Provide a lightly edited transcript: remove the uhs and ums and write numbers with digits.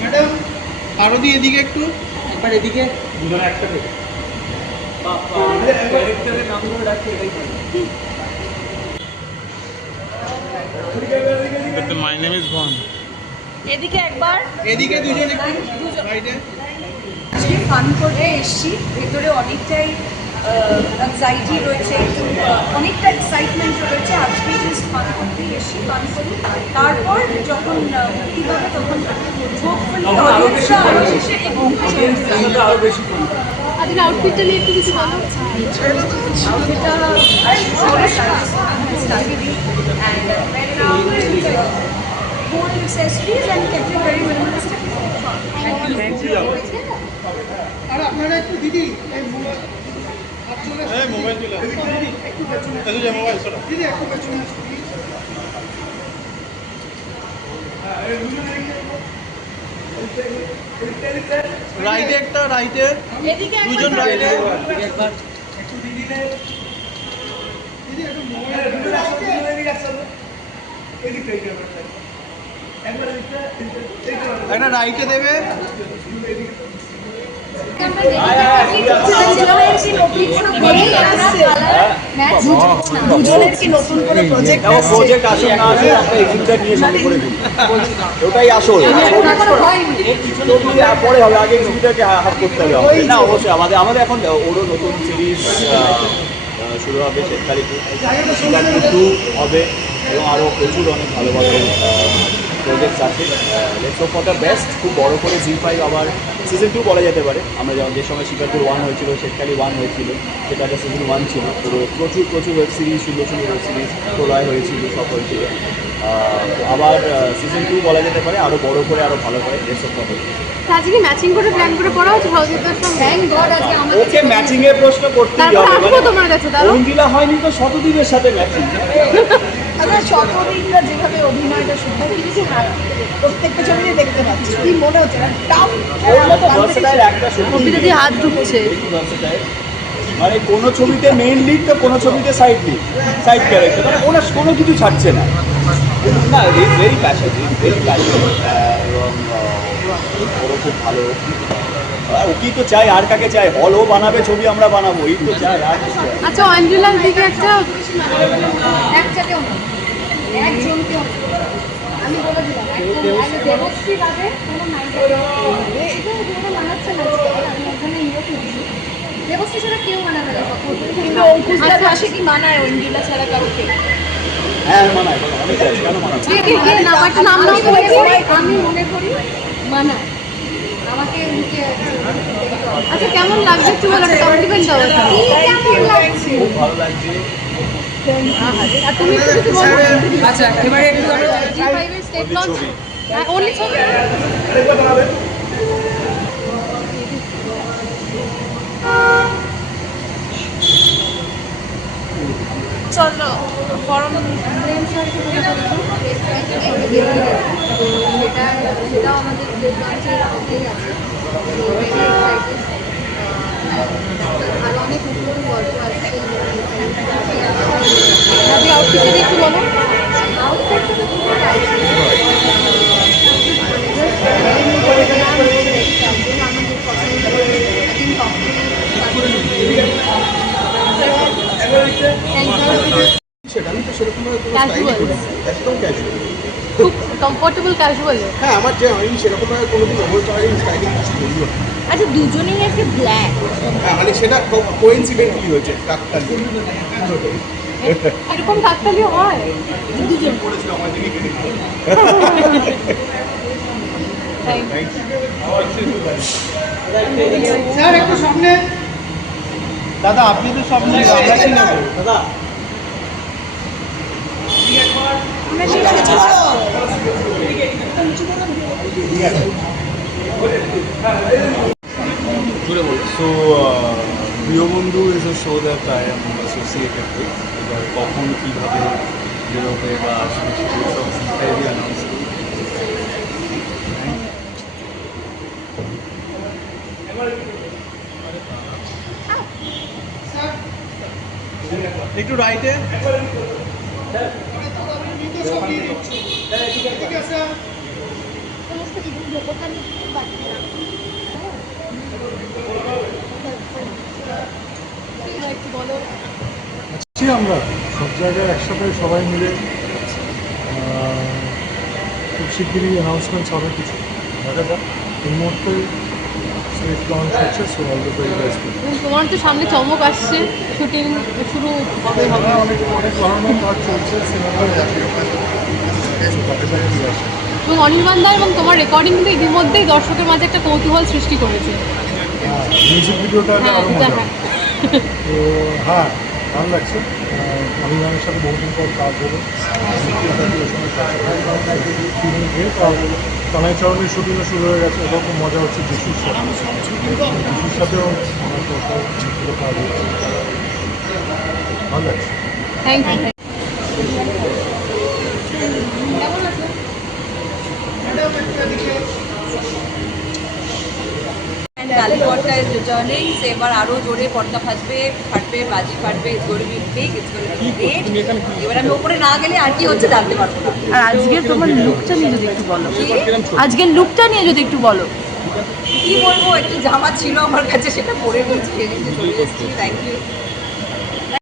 Madam আরতি এদিকে একটু, একবার এদিকে দুজনে একসাথে। My name is Von. এদিকে একবার, এদিকে দুজন একটু রাইটে। আজকে ফান করতে এসেছি, ভেতরে অনেকটাই অ্যাংজাইটি রয়েছে, অনেকটা এক্সাইটমেন্ট রয়েছে। আজকে জাস্ট ফান করতে এসেছি, ফান করি, তারপর যখন মুক্তি পাবে তখন হোপফুলি অডিয়েন্সরা আরও বেশি আরো বেশি আজকে আউটফিটটা নিয়ে একটু কিছু বলো। আউটফিটটা gold accessories and kept it very minimalistic. আর আপনারা একটু দিদি এই মোবাইল চলে একটু পেছনে মোবাইল সরা দিদি একটু পেছনে রাইটে একটা, রাইটে দুজন, রাইটে একবার একটু দিদি একটু মোবাইল একটা রাইটে দেবে। দুজনের কি নতুন কোনো প্রজেক্ট আসে না আসে আমরা এক্সিবিশন নিয়ে শুরু করে দিই, ওটাই আসল। পরে হবে, আগে এক্সিবিশনকে হাত করতে হবে আমাদের। না অবশ্যই আমাদের এখন ওরও নতুন সিরিজ শুরু হবে, শেখকালী 2 হবে এবং আরও প্রচুর অনেক ভালো ভালো প্রজেক্টস আছে। Let's hope for the best. খুব বড় করে জি5 আবার সিজন 2 বলা যেতে পারে। আমরা যেমন যে সময় শিকারপুর 1 হয়েছিল, শেখকালী 1 হয়েছিল, সেটা একটা সিজন 1 ছিল। পুরো প্রচুর ওয়েব সিরিজ, সুন্দর ওয়েব সিরিজ প্রলয় হয়েছিল, সব হয়েছিল। তো আবার সিজন 2 বলা যেতে পারে, আরও বড় করে, আরও ভালো করে। Let's hope for the best. আজকে ম্যাচিং করে প্ল্যান করে পড়া হচ্ছে হাউজের সঙ্গে। থ্যাঙ্ক গড আজকে আমাদের ওকে ম্যাচিং এর প্রশ্ন করতেই হবে। আসবো তোমার কাছে, দাঁড়াও। ঐন্দ্রিলা হয়নি তো শতদ্বীপের সাথে ম্যাচিং। আমরা শতদিনরা যেভাবে অভিনয়টা শুনতে কিছু হাত প্রত্যেকটা ছবিতে দেখতে পাচ্ছি, কি মনে হচ্ছে না টাফ একটা কবিতা দিয়ে হাত ঢুকছে। মানে কোনো ছবিতে মেইন লিড তো কোনো ছবিতে সাইড ক্যারেক্টার, মানে ওনার কোনো কিছু ছাড়ছে না। না ভেরি প্যাশন এবং ওরও খুব ভালো। ওকেই তো চাই, আর কাকে চাই? হলও বানাবে, ছবি আমরা বানাবো, এই তো চাই। আর আচ্ছা অঞ্জলার দিকে একটা একটাকেও না, একজনকেও না। আমি বলে দিলাম দেবশ্রী বাদে কোনো মানাচ্ছে না। আমি ওখানে ইয়ে করছি, দেবশ্রী ছাড়া কেউ মানাবে না। কিন্তু অঙ্কুশদার পাশে কি মানায় ঐন্দ্রিলা ছাড়া কাউকে? হ্যাঁ মানায়, অনেক আছে, কেন মানাচ্ছে? আমি মনে করি মানায় আমাকে। আচ্ছা কেমন লাগছে একটু বলো, কমপ্লিমেন্ট দাও। কেমন লাগছে? খুব ভালো লাগছে। আর তুমি একটু কিছু বলো। আচ্ছা এবারে একটু জি5 এর স্টেট লঞ্চ অনলি ছবি। চলো গরম সেটাও আমাদের স্টেট লঞ্চের মধ্যেই আছে। আর অনেক নতুন গল্প আসছে। আউটফিটটা একটু বলো। আউটফিটটা তো খুব খুব কমফোর্টেবল ক্যাজুয়াল। হ্যাঁ আমার যে আমি সেরকমভাবে কোনোদিন ওভার কালারিং স্টাইলিং কিছু করিও না। আচ্ছা দুজনেই একটা ব্ল্যাক, হ্যাঁ মানে সেটা কোইন্সিডেন্টলি হয়েছে, ডাক্তার এরকম কাকতালীয় হয়। দুজন পড়েছিল আমার দিকে কেটে স্যার একটু সামনে। দাদা আপনি তো সামনে, আমরা কি নেব দাদা? So, প্রিয় বন্ধু is a show that I am associated with. এবার কখন কীভাবে বেরোবে বা আসবে সেগুলো সব শিগগিরই অ্যানাউন্স করি। একটু রাইটে আছি আমরা সব জায়গায় একসাথে সবাই মিলে খুব শিগগিরই অ্যানাউন্সমেন্টস হবে কিছু দেখা যাক এই মুহূর্তে সেফ লঞ্চ হচ্ছে so all the very best. এবং তোমার তো সামনে চমক আসছে, শুটিং শুরু হবে হবে অনেক অনেক ধরনের কাজ চলছে সিনেমার এবং অনির্বাণ দা এবং তোমার রেকর্ডিং কিন্তু ইতিমধ্যেই দর্শকের মাঝে একটা কৌতূহল সৃষ্টি করেছে। মিউজিক ভিডিওটা হ্যাঁ আরও এটা মজা। হ্যাঁ তো হ্যাঁ ভালো লাগছে অনির্বাণের সাথে বহুদিন পর কাজ হলো কানাই চরণের শুটিংও শুরু হয়ে গেছে এবার খুব মজা হচ্ছে যিশুর সাথে যিশুর সাথেও আমার অনেকগুলো কাজ হচ্ছে ভালো লাগছে। Thank you. কেমন আছো? কালীপট্টায় রিটার্নিং এবার আরো জোরে পর্দা ফাটবে বাজি ফাটবে, it's going to be big, it's going to be great. এবার আমি ওপরে না গেলে আর কি হচ্ছে জানতে পারবো না। আর আজকের তোমার লুকটা নিয়ে যদি একটু বলো, কি আজকের লুকটা নিয়ে যদি একটু বলো। কি বলবো, একটু জামা ছিল আমার কাছে, সেটা পরে বলছি চলে এসেছি। Thank you.